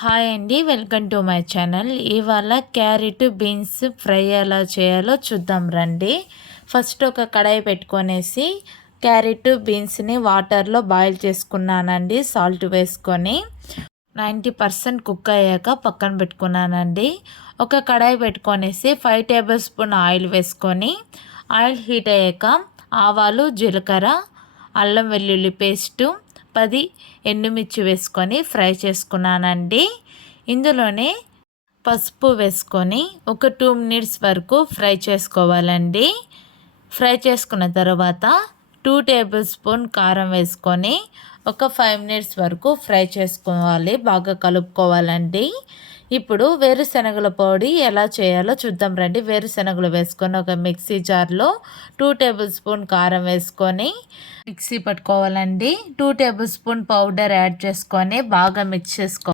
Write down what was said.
Hi అండి. Welcome to my channel. ఇవాళ carrot beans fry ఎలా చేయాలో చూద్దాం రండి. ఫస్ట్ ఒక కడాయి పెట్టుకొనేసి క్యారెట్ బీన్స్ని వాటర్లో బాయిల్ చేసుకున్నానండి, సాల్ట్ వేసుకొని 90% కుక్ అయ్యాక పక్కన పెట్టుకున్నానండి. ఒక కడాయి పెట్టుకొనేసి 5 టేబుల్ స్పూన్ ఆయిల్ వేసుకొని, ఆయిల్ హీట్ అయ్యాక ఆవాలు, జీలకర్ర, అల్లం వెల్లుల్లి పేస్టు, 10 ఎండుమిర్చి వేసుకొని ఫ్రై చేసుకున్నానండి. ఇందులోనే పసుపు వేసుకొని ఒక 2 మినిట్స్ వరకు ఫ్రై చేసుకోవాలండి. ఫ్రై చేసుకున్న తర్వాత 2 టేబుల్ స్పూన్ కారం వేసుకొని ఒక 5 మినిట్స్ వరకు ఫ్రై చేసుకోవాలి, బాగా కలుపుకోవాలండి. ఇప్పుడు వేరుశనగల పొడి ఎలా చేయాలో చూద్దాం రండి. వేరుశనగలు వేసుకొని ఒక మిక్సీ జార్లో 2 టేబుల్ స్పూన్ కారం వేసుకొని మిక్సీ పట్టుకోవాలండి. 2 టేబుల్ స్పూన్ పౌడర్ యాడ్ చేసుకొని బాగా మిక్స్ చేసుకోవాలి.